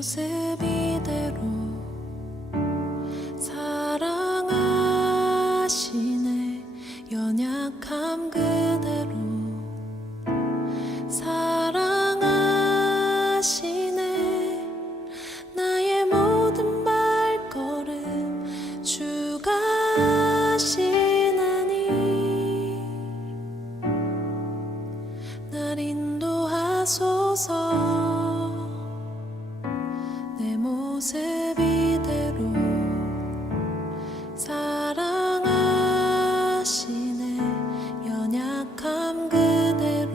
모습 이대로 사랑하시네. 연약함 그대로 사랑하시네. 나의 모든 발걸음 주가 하시나니 날 인도하소서. 내 모습 이대로 사랑하시네. 연약함 그대로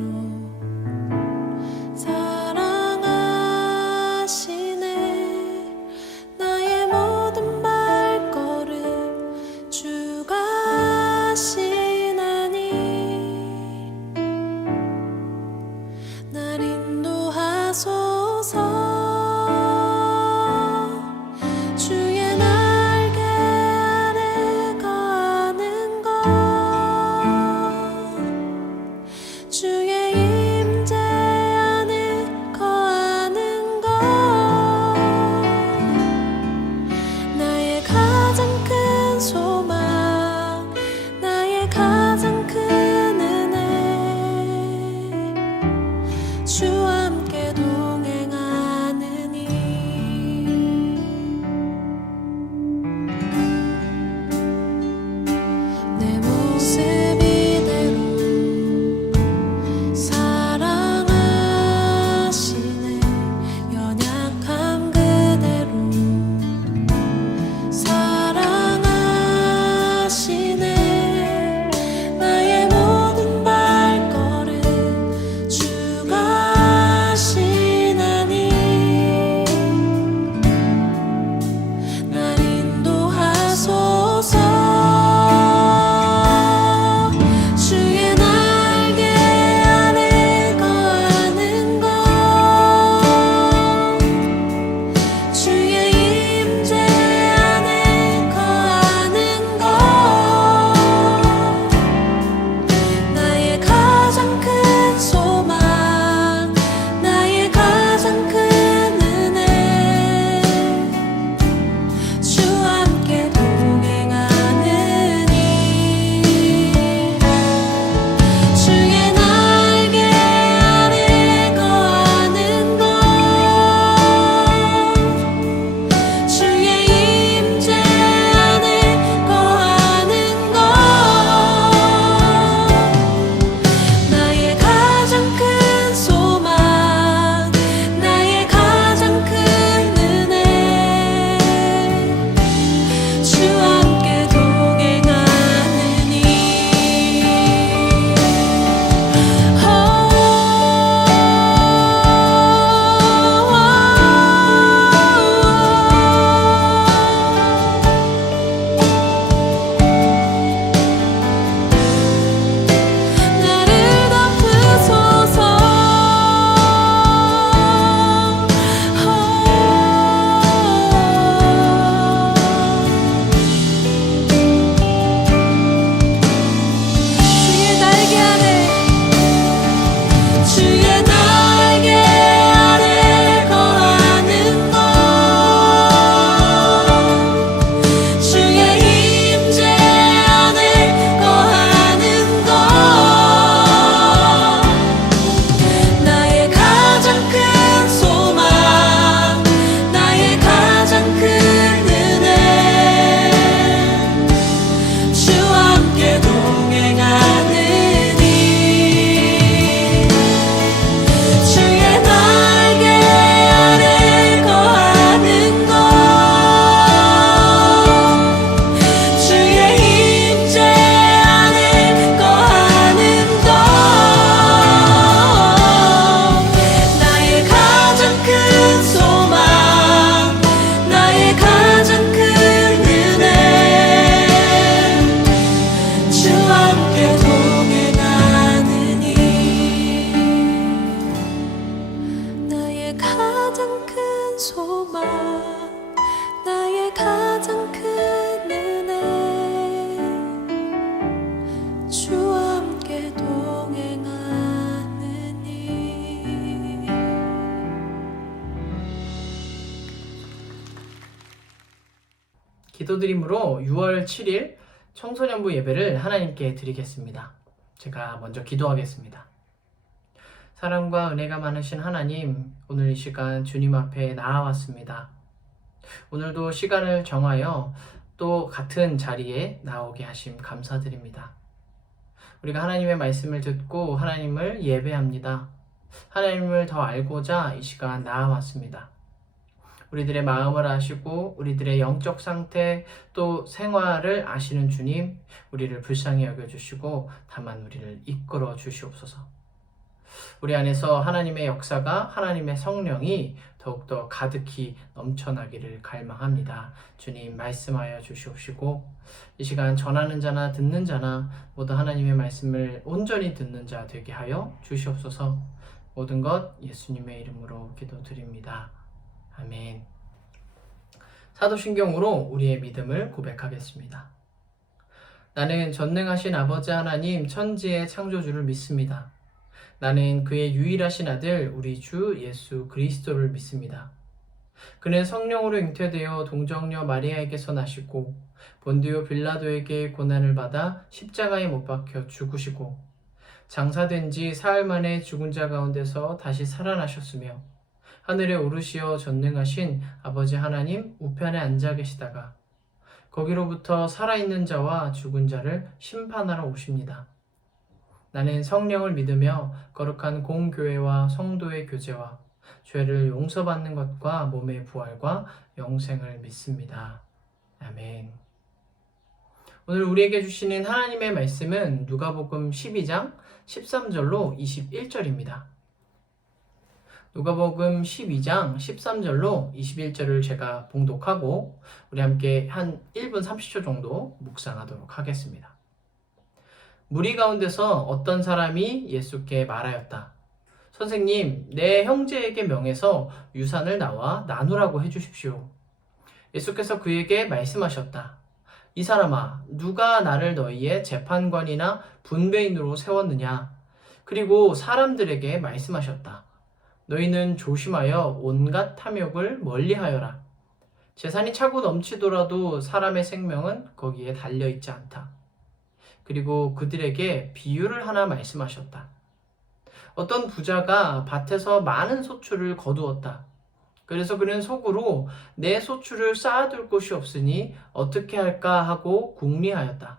사랑하시네. 나의 모든 발걸음 주가 하시나니 날 인도하소서. 주의 날개 아래 거하는 것, 주의 임재 안에 거하는 것, 나의 가장 큰 소망, 나의 가장 큰 은혜, 주와 함께 동행하느니 내 모습 이대로 사랑하시네. 연약함 그대로 사랑하시네. 나의 모든 발걸음 주가 하시나니 날 인도하소서. 주의 날개 아래 거하는 것, 주의 임재 안에 거하는 것, 나의 가장 큰 소망, 나의 가장 큰 은혜, 주와 함께 동행하느니 주의 날개 아래 거하는 것, 주의 임재 안에 거하는 것, 나의 가장 큰 소망, 나의 가장 큰 은혜, 주와 함께 동행하느니 나를 덮으소서. 주의 날개 아래, 주의 날개 아래 거하는 것, 주의 임재 안에 거하는 것, 나의 가장 큰 소망, 나의 가장 큰 은혜, 주와 함께 동행하느니 주의 날개 아래 거하는 것, 주의 임재 안에 거하는 것, 나의 가장 큰 소망, 나의 가장 큰 은혜, 주와 함께 동행하느니 나의 가장 큰 소망, 나의 가장 큰 은혜, 주와 함께 동행하느니 기도드림으로 6월 7일 청소년부 예배를 하나님께 드리겠습니다. 제가 먼저 기도하겠습니다. 사랑과 은혜가 많으신 하나님, 오늘 이 시간 주님 앞에 나아왔습니다. 오늘도 시간을 정하여 또 같은 자리에 나오게 하심 감사드립니다. 우리가 하나님의 말씀을 듣고 하나님을 예배합니다. 하나님을 더 알고자 이 시간 나아왔습니다. 우리들의 마음을 아시고 우리들의 영적 상태 또 생활을 아시는 주님, 우리를 불쌍히 여겨주시고 다만 우리를 이끌어 주시옵소서. 우리 안에서 하나님의 역사가, 하나님의 성령이 더욱더 가득히 넘쳐나기를 갈망합니다. 주님 말씀하여 주시옵시고 이 시간 전하는 자나 듣는 자나 모두 하나님의 말씀을 온전히 듣는 자 되게 하여 주시옵소서. 모든 것 예수님의 이름으로 기도드립니다. 아멘. 사도신경으로 우리의 믿음을 고백하겠습니다. 나는 전능하신 아버지 하나님 천지의 창조주를 믿습니다. 나는 그의 유일하신 아들 우리 주 예수 그리스도를 믿습니다. 그는 성령으로 잉태되어 동정녀 마리아에게서 나시고 본디오 빌라도에게 고난을 받아 십자가에 못 박혀 죽으시고 장사된 지 사흘 만에 죽은 자 가운데서 다시 살아나셨으며 하늘에 오르시어 전능하신 아버지 하나님 우편에 앉아 계시다가 거기로부터 살아있는 자와 죽은 자를 심판하러 오십니다. 나는 성령을 믿으며 거룩한 공교회와 성도의 교제와 죄를 용서받는 것과 몸의 부활과 영생을 믿습니다. 아멘. 오늘 우리에게 주시는 하나님의 말씀은 누가복음 12장 13절로 21절입니다. 누가복음 12장 13절로 21절을 제가 봉독하고 우리 함께 한 1분 30초 정도 묵상하도록 하겠습니다. 무리 가운데서 어떤 사람이 예수께 말하였다. 선생님, 내 형제에게 명해서 유산을 나와 나누라고 해주십시오. 예수께서 그에게 말씀하셨다. 이 사람아, 누가 나를 너희의 재판관이나 분배인으로 세웠느냐? 그리고 사람들에게 말씀하셨다. 너희는 조심하여 온갖 탐욕을 멀리하여라. 재산이 차고 넘치더라도 사람의 생명은 거기에 달려있지 않다. 그리고 그들에게 비유를 하나 말씀하셨다. 어떤 부자가 밭에서 많은 소출을 거두었다. 그래서 그는 속으로 내 소출을 쌓아둘 곳이 없으니 어떻게 할까 하고 궁리하였다.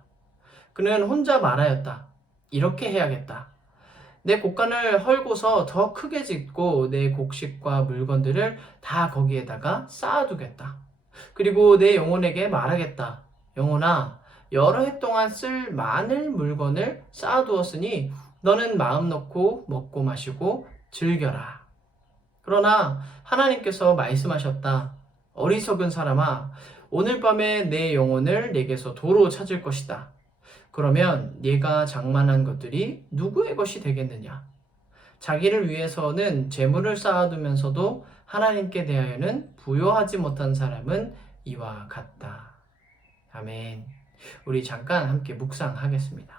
그는 혼자 말하였다. 이렇게 해야겠다. 내 곡간을 헐고서 더 크게 짓고 내 곡식과 물건들을 다 거기에다가 쌓아두겠다. 그리고 내 영혼에게 말하겠다. 영혼아, 여러 해 동안 쓸 많은 물건을 쌓아두었으니 너는 마음 놓고 먹고 마시고 즐겨라. 그러나 하나님께서 말씀하셨다. 어리석은 사람아, 오늘 밤에 내 영혼을 내게서 도로 찾을 것이다. 그러면 네가 장만한 것들이 누구의 것이 되겠느냐? 자기를 위해서는 재물을 쌓아두면서도 하나님께 대하여는 부요하지 못한 사람은 이와 같다. 아멘. 우리 잠깐 함께 묵상하겠습니다.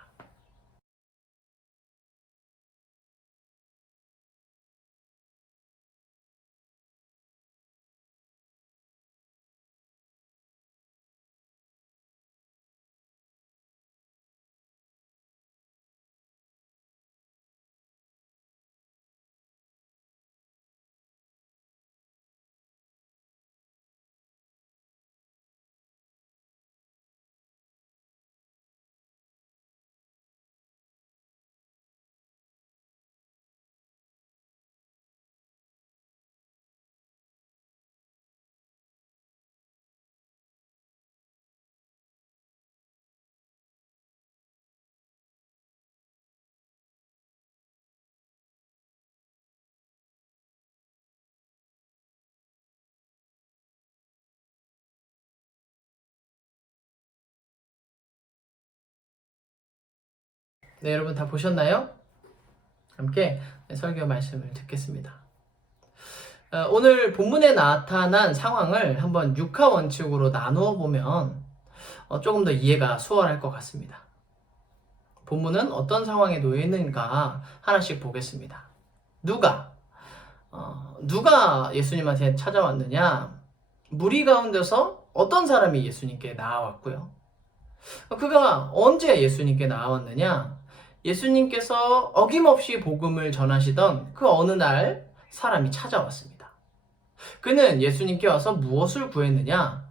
네, 여러분 다 보셨나요? 함께 설교 말씀을 듣겠습니다. 오늘 본문에 나타난 상황을 한번 육하 원칙으로 나누어 보면 조금 더 이해가 수월할 것 같습니다. 본문은 어떤 상황에 놓여 있는가 하나씩 보겠습니다. 누가 예수님한테 찾아왔느냐? 무리 가운데서 어떤 사람이 예수님께 나아왔고요. 그가 언제 예수님께 나아왔느냐? 예수님께서 어김없이 복음을 전하시던 그 어느 날 사람이 찾아왔습니다. 그는 예수님께 와서 무엇을 구했느냐?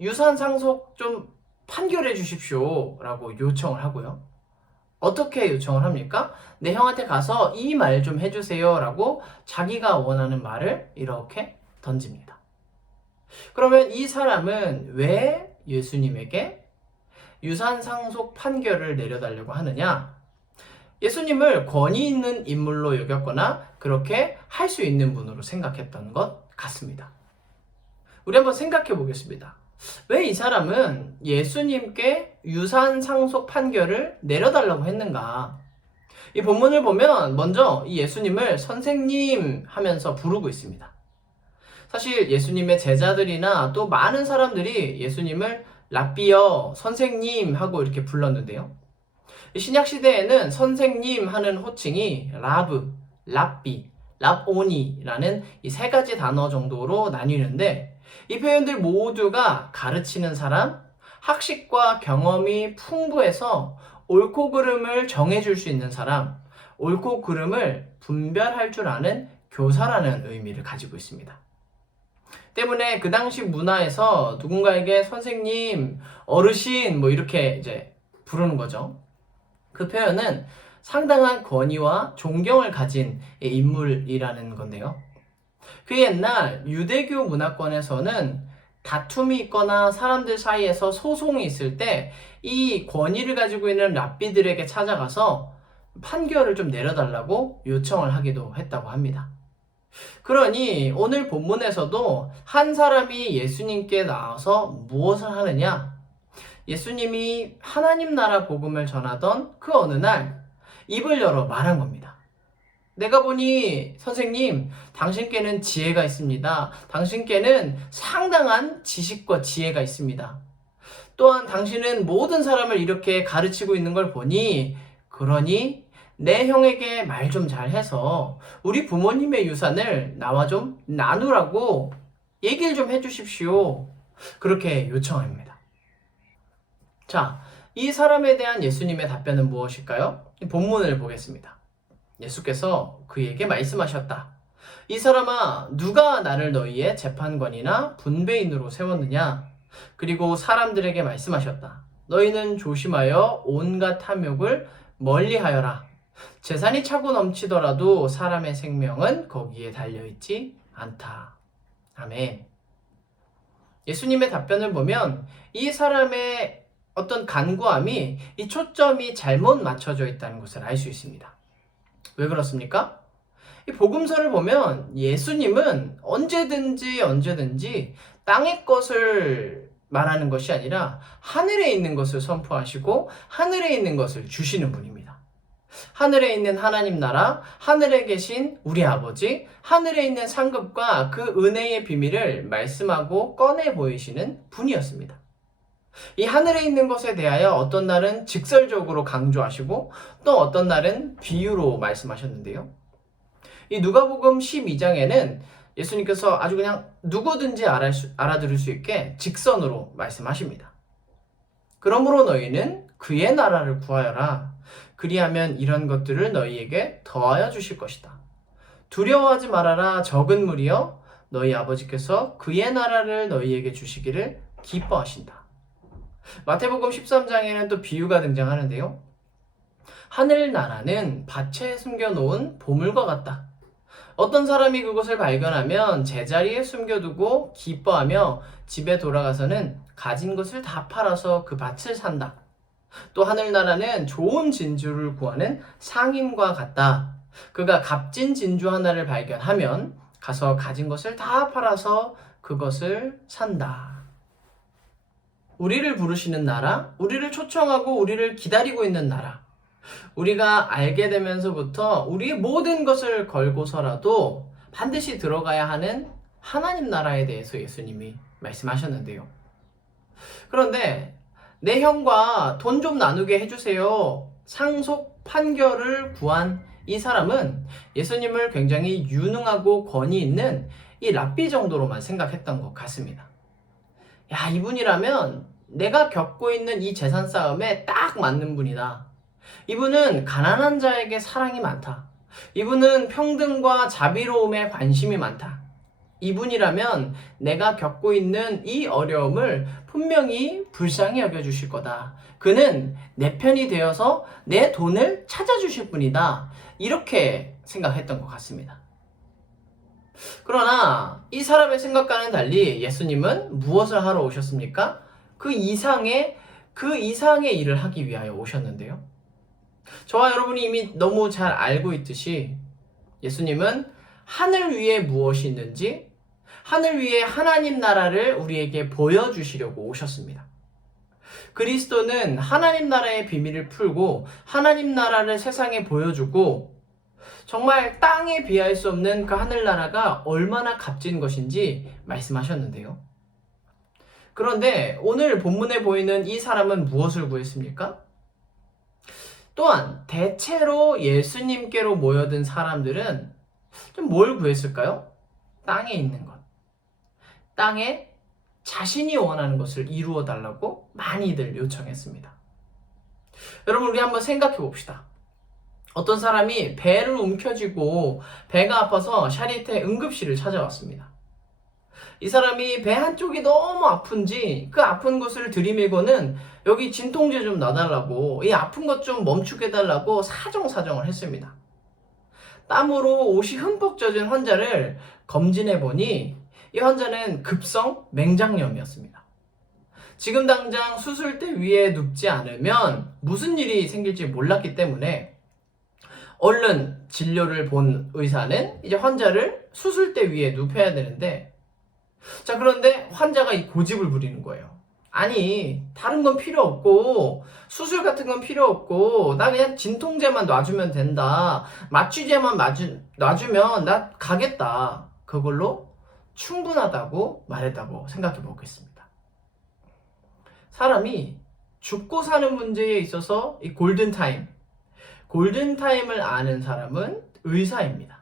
유산 상속 좀 판결해 주십시오 라고 요청을 하고요. 어떻게 요청을 합니까? 내 형한테 가서 이 말 좀 해주세요 라고 자기가 원하는 말을 이렇게 던집니다. 그러면 이 사람은 왜 예수님에게 유산 상속 판결을 내려달라고 하느냐? 예수님을 권위 있는 인물로 여겼거나 그렇게 할 수 있는 분으로 생각했던 것 같습니다. 우리 한번 생각해 보겠습니다. 왜 이 사람은 예수님께 유산 상속 판결을 내려달라고 했는가? 이 본문을 보면 먼저 이 예수님을 선생님 하면서 부르고 있습니다. 사실 예수님의 제자들이나 또 많은 사람들이 예수님을 랍비여, 선생님 하고 이렇게 불렀는데요. 신약 시대에는 선생님 하는 호칭이 라브, 랍비, 랍오니라는 이 세 가지 단어 정도로 나뉘는데 이 표현들 모두가 가르치는 사람, 학식과 경험이 풍부해서 옳고 그름을 정해줄 수 있는 사람, 옳고 그름을 분별할 줄 아는 교사라는 의미를 가지고 있습니다. 때문에 그 당시 문화에서 누군가에게 선생님, 어르신 뭐 이렇게 이제 부르는 거죠. 그 표현은 상당한 권위와 존경을 가진 인물이라는 건데요. 그 옛날 유대교 문화권에서는 다툼이 있거나 사람들 사이에서 소송이 있을 때 이 권위를 가지고 있는 랍비들에게 찾아가서 판결을 좀 내려달라고 요청을 하기도 했다고 합니다. 그러니 오늘 본문에서도 한 사람이 예수님께 나와서 무엇을 하느냐? 예수님이 하나님 나라 복음을 전하던 그 어느 날 입을 열어 말한 겁니다. 내가 보니 선생님, 당신께는 지혜가 있습니다. 당신께는 상당한 지식과 지혜가 있습니다. 또한 당신은 모든 사람을 이렇게 가르치고 있는 걸 보니 그러니 내 형에게 말 좀 잘해서 우리 부모님의 유산을 나와 좀 나누라고 얘기를 좀 해주십시오. 그렇게 요청합니다. 자, 이 사람에 대한 예수님의 답변은 무엇일까요? 본문을 보겠습니다. 예수께서 그에게 말씀하셨다. 이 사람아, 누가 나를 너희의 재판관이나 분배인으로 세웠느냐? 그리고 사람들에게 말씀하셨다. 너희는 조심하여 온갖 탐욕을 멀리하여라. 재산이 차고 넘치더라도 사람의 생명은 거기에 달려있지 않다. 아멘. 예수님의 답변을 보면 이 사람의 어떤 간구함이 이 초점이 잘못 맞춰져 있다는 것을 알 수 있습니다. 왜 그렇습니까? 이 복음서를 보면 예수님은 언제든지 땅의 것을 말하는 것이 아니라 하늘에 있는 것을 선포하시고 하늘에 있는 것을 주시는 분입니다. 하늘에 있는 하나님 나라, 하늘에 계신 우리 아버지, 하늘에 있는 상급과 그 은혜의 비밀을 말씀하고 꺼내 보이시는 분이었습니다. 이 하늘에 있는 것에 대하여 어떤 날은 직설적으로 강조하시고 또 어떤 날은 비유로 말씀하셨는데요. 이 누가복음 12장에는 예수님께서 아주 그냥 누구든지 알아들을 수 있게 직선으로 말씀하십니다. 그러므로 너희는 그의 나라를 구하여라. 그리하면 이런 것들을 너희에게 더하여 주실 것이다. 두려워하지 말아라. 적은 무리여 너희 아버지께서 그의 나라를 너희에게 주시기를 기뻐하신다. 마태복음 13장에는 또 비유가 등장하는데요. 하늘나라는 밭에 숨겨놓은 보물과 같다. 어떤 사람이 그것을 발견하면 제자리에 숨겨두고 기뻐하며 집에 돌아가서는 가진 것을 다 팔아서 그 밭을 산다. 또 하늘나라는 좋은 진주를 구하는 상인과 같다. 그가 값진 진주 하나를 발견하면 가서 가진 것을 다 팔아서 그것을 산다. 우리를 부르시는 나라, 우리를 초청하고 우리를 기다리고 있는 나라, 우리가 알게 되면서부터 우리의 모든 것을 걸고서라도 반드시 들어가야 하는 하나님 나라에 대해서 예수님이 말씀하셨는데요. 그런데 내 형과 돈 좀 나누게 해주세요. 상속 판결을 구한 이 사람은 예수님을 굉장히 유능하고 권위 있는 이 랍비 정도로만 생각했던 것 같습니다. 야, 이분이라면 내가 겪고 있는 이 재산 싸움에 딱 맞는 분이다. 이분은 가난한 자에게 사랑이 많다. 이분은 평등과 자비로움에 관심이 많다. 이분이라면 내가 겪고 있는 이 어려움을 분명히 불쌍히 여겨주실 거다. 그는 내 편이 되어서 내 돈을 찾아주실 분이다. 이렇게 생각했던 것 같습니다. 그러나 이 사람의 생각과는 달리 예수님은 무엇을 하러 오셨습니까? 그 이상의 일을 하기 위하여 오셨는데요. 저와 여러분이 이미 너무 잘 알고 있듯이 예수님은 하늘 위에 무엇이 있는지, 하늘 위에 하나님 나라를 우리에게 보여주시려고 오셨습니다. 그리스도는 하나님 나라의 비밀을 풀고 하나님 나라를 세상에 보여주고 정말 땅에 비할 수 없는 그 하늘나라가 얼마나 값진 것인지 말씀하셨는데요. 그런데 오늘 본문에 보이는 이 사람은 무엇을 구했습니까? 또한 대체로 예수님께로 모여든 사람들은 좀 뭘 구했을까요? 땅에 있는 것. 땅에 자신이 원하는 것을 이루어 달라고 많이들 요청했습니다. 여러분, 우리 한번 생각해 봅시다. 어떤 사람이 배를 움켜쥐고 배가 아파서 샤리테 응급실을 찾아왔습니다. 이 사람이 배 한쪽이 너무 아픈지 그 아픈 곳을 들이밀고는 여기 진통제 좀 놔달라고, 이 아픈 것 좀 멈추게 해달라고 사정사정을 했습니다. 땀으로 옷이 흠뻑 젖은 환자를 검진해 보니 이 환자는 급성 맹장염이었습니다. 지금 당장 수술대 위에 눕지 않으면 무슨 일이 생길지 몰랐기 때문에 얼른 진료를 본 의사는 이제 환자를 수술대 위에 눕혀야 되는데, 자, 그런데 환자가 이 고집을 부리는 거예요. 아니, 다른 건 필요 없고 수술 같은 건 필요 없고 나 그냥 진통제만 놔주면 된다. 마취제만 놔주면 나 가겠다. 그걸로 충분하다고 말했다고 생각해 보겠습니다. 사람이 죽고 사는 문제에 있어서 이 골든타임을 아는 사람은 의사입니다.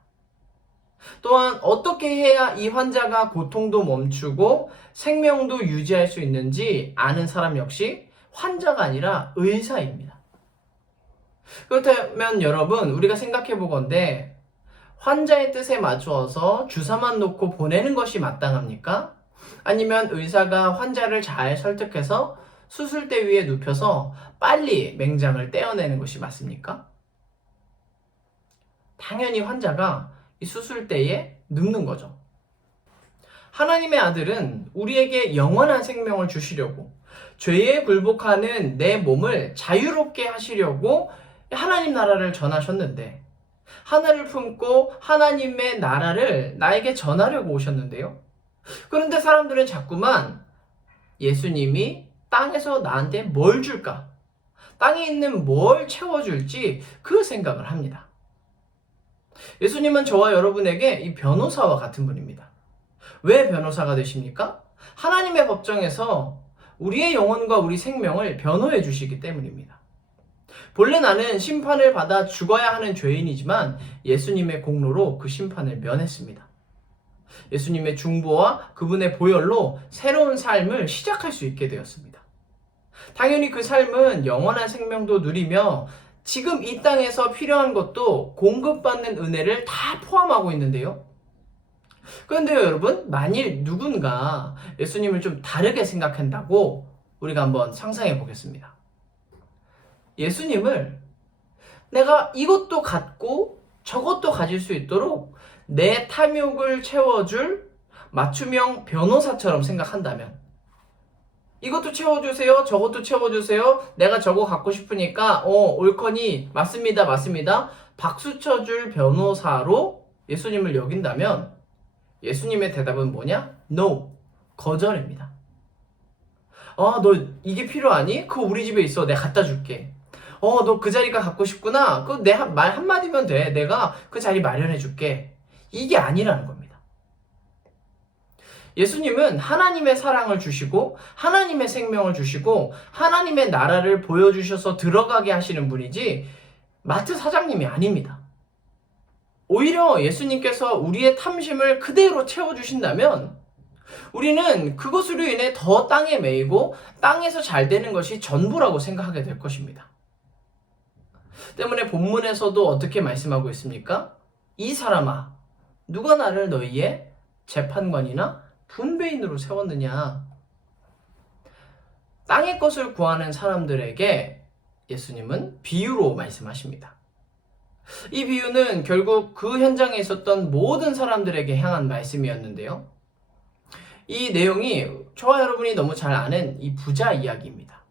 또한 어떻게 해야 이 환자가 고통도 멈추고 생명도 유지할 수 있는지 아는 사람 역시 환자가 아니라 의사입니다. 그렇다면 여러분, 우리가 생각해 보건대 환자의 뜻에 맞추어서 주사만 놓고 보내는 것이 마땅합니까? 아니면 의사가 환자를 잘 설득해서 수술대 위에 눕혀서 빨리 맹장을 떼어내는 것이 맞습니까? 당연히 환자가 이 수술대에 눕는 거죠. 하나님의 아들은 우리에게 영원한 생명을 주시려고, 죄에 굴복하는 내 몸을 자유롭게 하시려고 하나님 나라를 전하셨는데, 하나를 품고 하나님의 나라를 나에게 전하려고 오셨는데요. 그런데 사람들은 자꾸만 예수님이 땅에서 나한테 뭘 줄까? 땅에 있는 뭘 채워줄지 그 생각을 합니다. 예수님은 저와 여러분에게 이 변호사와 같은 분입니다. 왜 변호사가 되십니까? 하나님의 법정에서 우리의 영혼과 우리 생명을 변호해 주시기 때문입니다. 본래 나는 심판을 받아 죽어야 하는 죄인이지만 예수님의 공로로 그 심판을 면했습니다. 예수님의 중보와 그분의 보혈로 새로운 삶을 시작할 수 있게 되었습니다. 당연히 그 삶은 영원한 생명도 누리며 지금 이 땅에서 필요한 것도 공급받는 은혜를 다 포함하고 있는데요. 그런데요, 여러분, 만일 누군가 예수님을 좀 다르게 생각한다고 우리가 한번 상상해 보겠습니다. 예수님을 내가 이것도 갖고 저것도 가질 수 있도록 내 탐욕을 채워줄 맞춤형 변호사처럼 생각한다면, 이것도 채워주세요, 저것도 채워주세요, 내가 저거 갖고 싶으니까 옳거니 맞습니다 박수 쳐줄 변호사로 예수님을 여긴다면 예수님의 대답은 뭐냐? No, 거절입니다. 너 이게 필요하니? 그거 우리 집에 있어, 내가 갖다 줄게. 너 그 자리가 갖고 싶구나? 그 내 말 한마디면 돼, 내가 그 자리 마련해 줄게. 이게 아니라는 겁니다. 예수님은 하나님의 사랑을 주시고 하나님의 생명을 주시고 하나님의 나라를 보여주셔서 들어가게 하시는 분이지 마트 사장님이 아닙니다. 오히려 예수님께서 우리의 탐심을 그대로 채워주신다면 우리는 그것으로 인해 더 땅에 매이고 땅에서 잘 되는 것이 전부라고 생각하게 될 것입니다. 때문에 본문에서도 어떻게 말씀하고 있습니까? 이 사람아, 누가 나를 너희의 재판관이나 분배인으로 세웠느냐? 땅의 것을 구하는 사람들에게 예수님은 비유로 말씀하십니다. 이 비유는 결국 그 현장에 있었던 모든 사람들에게 향한 말씀이었는데요. 이 내용이 저와 여러분이 너무 잘 아는 이 부자 이야기입니다.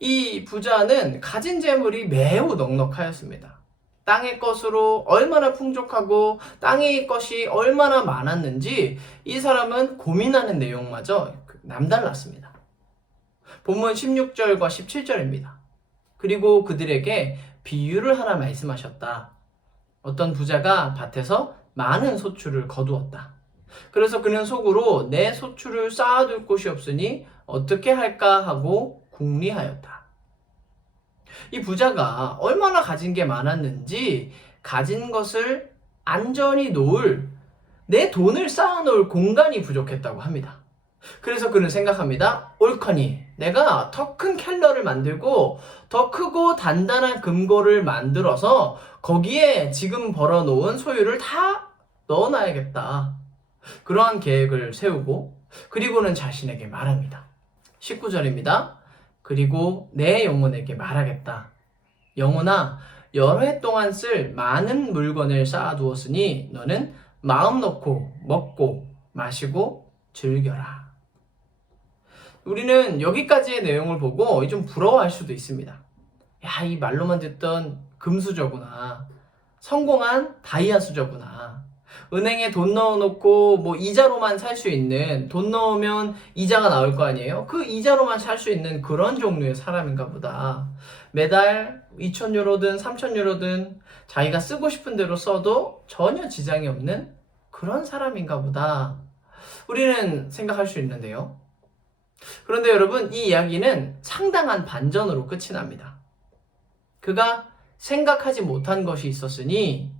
이 부자는 가진 재물이 매우 넉넉하였습니다. 땅의 것으로 얼마나 풍족하고 땅의 것이 얼마나 많았는지 이 사람은 고민하는 내용마저 남달랐습니다. 본문 16절과 17절입니다. 그리고 그들에게 비유를 하나 말씀하셨다. 어떤 부자가 밭에서 많은 소출을 거두었다. 그래서 그는 속으로 내 소출을 쌓아둘 곳이 없으니 어떻게 할까 하고 궁리하였다. 이 부자가 얼마나 가진 게 많았는지 가진 것을 안전히 놓을 내 돈을 쌓아놓을 공간이 부족했다고 합니다. 그래서 그는 생각합니다. 옳거니 내가 더 큰 켈러를 만들고 더 크고 단단한 금고를 만들어서 거기에 지금 벌어놓은 소유를 다 넣어놔야겠다. 그러한 계획을 세우고 그리고는 자신에게 말합니다. 19절입니다. 그리고 내 영혼에게 말하겠다. 영혼아, 여러 해 동안 쓸 많은 물건을 쌓아두었으니 너는 마음 놓고 먹고 마시고 즐겨라. 우리는 여기까지의 내용을 보고 좀 부러워할 수도 있습니다. 야, 이 말로만 듣던 금수저구나. 성공한 다이아 수저구나. 은행에 돈 넣어놓고 뭐 이자로만 살 수 있는, 돈 넣으면 이자가 나올 거 아니에요? 그 이자로만 살 수 있는 그런 종류의 사람인가 보다. 매달 2,000유로든 3,000유로든 자기가 쓰고 싶은 대로 써도 전혀 지장이 없는 그런 사람인가 보다. 우리는 생각할 수 있는데요. 그런데 여러분, 이 이야기는 상당한 반전으로 끝이 납니다. 그가 생각하지 못한 것이 있었으니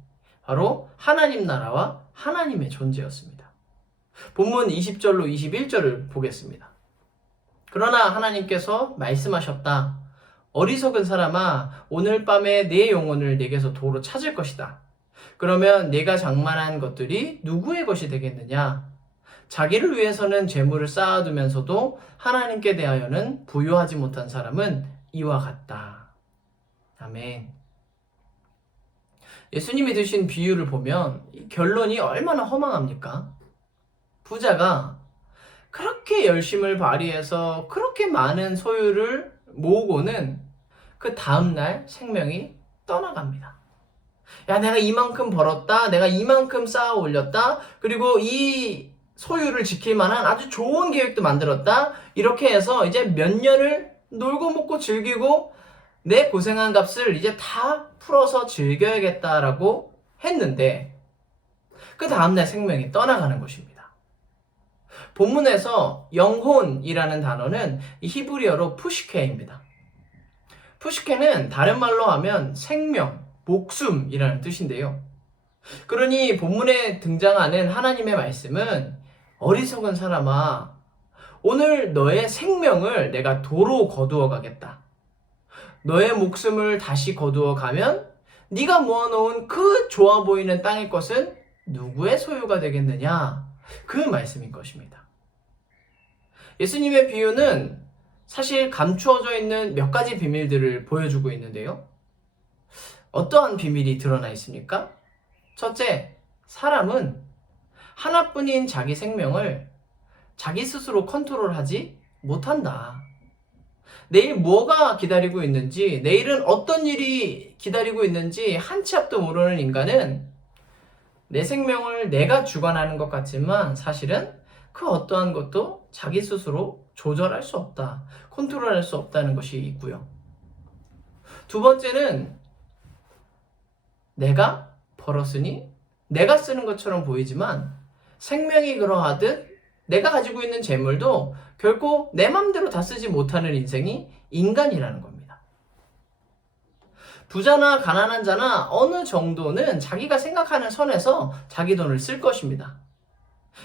바로 하나님 나라와 하나님의 존재였습니다. 본문 20절로 21절을 보겠습니다. 그러나 하나님께서 말씀하셨다. 어리석은 사람아, 오늘 밤에 내 영혼을 내게서 도로 찾을 것이다. 그러면 내가 장만한 것들이 누구의 것이 되겠느냐? 자기를 위해서는 재물을 쌓아두면서도 하나님께 대하여는 부요하지 못한 사람은 이와 같다. 아멘. 예수님이 드신 비유를 보면 결론이 얼마나 허망합니까? 부자가 그렇게 열심을 발휘해서 그렇게 많은 소유를 모으고는 그 다음날 생명이 떠나갑니다. 야, 내가 이만큼 벌었다. 내가 이만큼 쌓아 올렸다. 그리고 이 소유를 지킬 만한 아주 좋은 계획도 만들었다. 이렇게 해서 이제 몇 년을 놀고 먹고 즐기고 내 고생한 값을 이제 다 풀어서 즐겨야겠다라고 했는데 그 다음날 생명이 떠나가는 것입니다. 본문에서 영혼이라는 단어는 히브리어로 푸시케입니다. 푸시케는 다른 말로 하면 생명, 목숨이라는 뜻인데요. 그러니 본문에 등장하는 하나님의 말씀은 어리석은 사람아, 오늘 너의 생명을 내가 도로 거두어 가겠다. 너의 목숨을 다시 거두어 가면 네가 모아놓은 그 좋아 보이는 땅의 것은 누구의 소유가 되겠느냐? 그 말씀인 것입니다. 예수님의 비유는 사실 감추어져 있는 몇 가지 비밀들을 보여주고 있는데요. 어떠한 비밀이 드러나 있습니까? 첫째, 사람은 하나뿐인 자기 생명을 자기 스스로 컨트롤하지 못한다. 내일 뭐가 기다리고 있는지, 내일은 어떤 일이 기다리고 있는지 한 치 앞도 모르는 인간은 내 생명을 내가 주관하는 것 같지만 사실은 그 어떠한 것도 자기 스스로 조절할 수 없다, 컨트롤할 수 없다는 것이 있고요. 두 번째는 내가 벌었으니 내가 쓰는 것처럼 보이지만 생명이 그러하듯 내가 가지고 있는 재물도 결코 내 맘대로 다 쓰지 못하는 인생이 인간이라는 겁니다. 부자나 가난한 자나 어느 정도는 자기가 생각하는 선에서 자기 돈을 쓸 것입니다.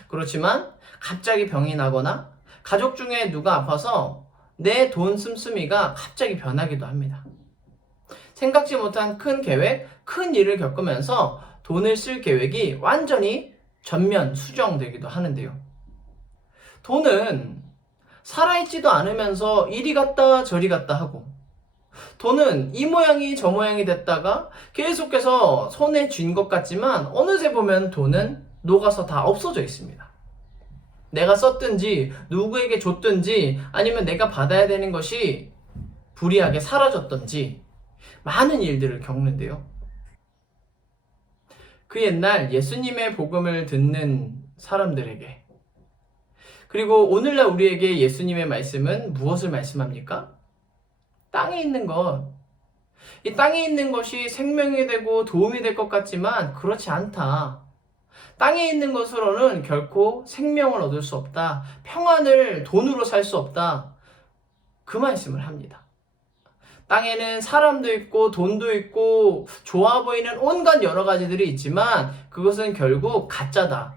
그렇지만 갑자기 병이 나거나 가족 중에 누가 아파서 내 돈 씀씀이가 갑자기 변하기도 합니다. 생각지 못한 큰 계획, 큰 일을 겪으면서 돈을 쓸 계획이 완전히 전면 수정되기도 하는데요. 돈은 살아있지도 않으면서 이리 갔다 저리 갔다 하고, 돈은 이 모양이 저 모양이 됐다가 계속해서 손에 쥔 것 같지만 어느새 보면 돈은 녹아서 다 없어져 있습니다. 내가 썼든지 누구에게 줬든지 아니면 내가 받아야 되는 것이 불이하게 사라졌든지 많은 일들을 겪는데요. 그 옛날 예수님의 복음을 듣는 사람들에게, 그리고 오늘날 우리에게 예수님의 말씀은 무엇을 말씀합니까? 땅에 있는 것. 이 땅에 있는 것이 생명이 되고 도움이 될 것 같지만 그렇지 않다. 땅에 있는 것으로는 결코 생명을 얻을 수 없다. 평안을 돈으로 살 수 없다. 그 말씀을 합니다. 땅에는 사람도 있고 돈도 있고 좋아 보이는 온갖 여러 가지들이 있지만 그것은 결국 가짜다.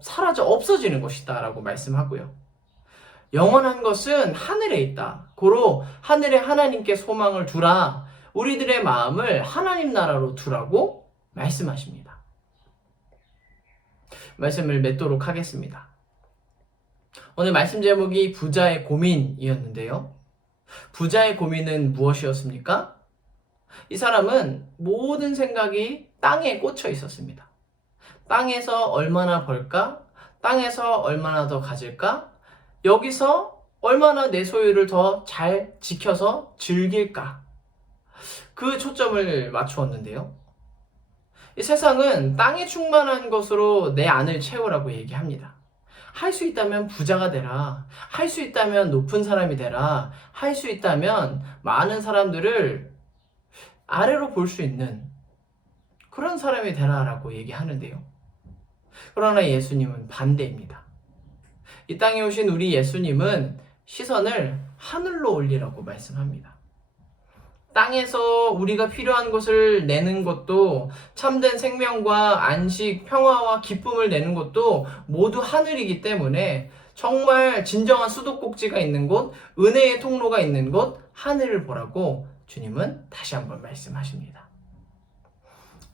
사라져 없어지는 것이다 라고 말씀하고요. 영원한 것은 하늘에 있다. 고로 하늘에 하나님께 소망을 두라. 우리들의 마음을 하나님 나라로 두라고 말씀하십니다. 말씀을 맺도록 하겠습니다. 오늘 말씀 제목이 부자의 고민이었는데요. 부자의 고민은 무엇이었습니까? 이 사람은 모든 생각이 땅에 꽂혀 있었습니다. 땅에서 얼마나 벌까? 땅에서 얼마나 더 가질까? 여기서 얼마나 내 소유를 더 잘 지켜서 즐길까? 그 초점을 맞추었는데요. 이 세상은 땅에 충만한 것으로 내 안을 채우라고 얘기합니다. 할 수 있다면 부자가 되라. 할 수 있다면 높은 사람이 되라. 할 수 있다면 많은 사람들을 아래로 볼 수 있는 그런 사람이 되라 라고 얘기하는데요. 그러나 예수님은 반대입니다. 이 땅에 오신 우리 예수님은 시선을 하늘로 올리라고 말씀합니다. 땅에서 우리가 필요한 것을 내는 것도, 참된 생명과 안식, 평화와 기쁨을 내는 것도 모두 하늘이기 때문에 정말 진정한 수도꼭지가 있는 곳, 은혜의 통로가 있는 곳, 하늘을 보라고 주님은 다시 한번 말씀하십니다.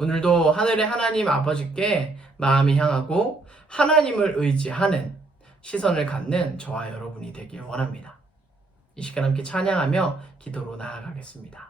오늘도 하늘의 하나님 아버지께 마음이 향하고 하나님을 의지하는 시선을 갖는 저와 여러분이 되길 원합니다. 이 시간 함께 찬양하며 기도로 나아가겠습니다.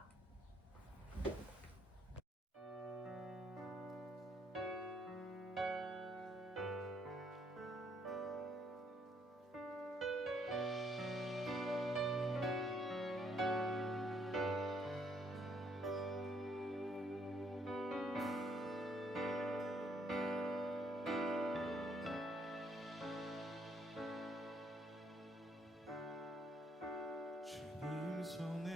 주님 손에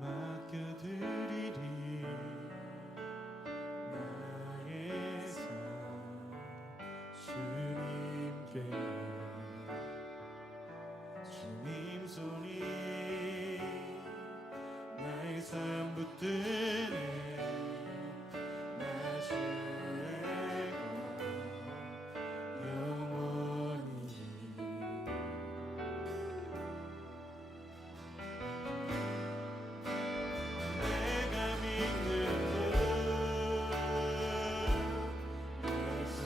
맡겨드리리 나의 삶 주님께 주님 손이 나의 삶 붙드네 나 주의 것 영원히 내가 믿는 그 예수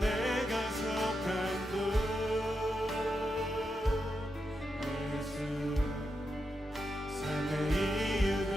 내가 속한 곳 예수 삶의 이유가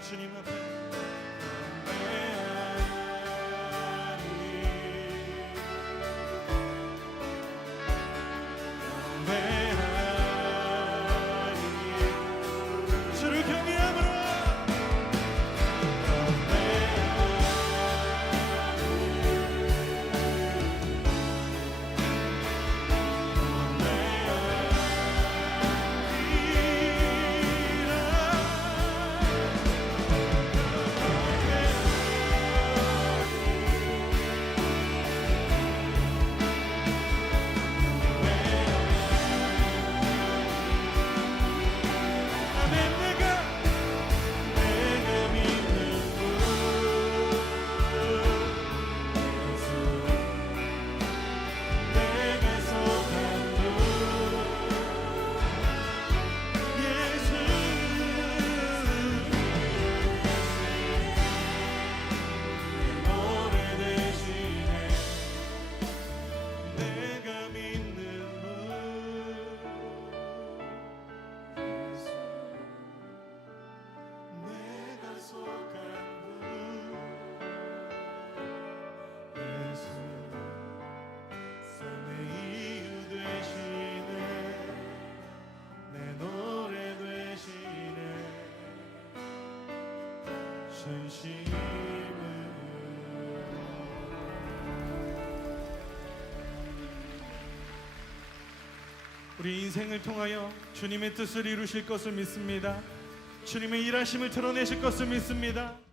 주님 앞에 주를 경외함으로 우리 인생을 통하여 주님의 뜻을 이루실 것을 믿습니다. 주님의 일하심을 드러내실 것을 믿습니다.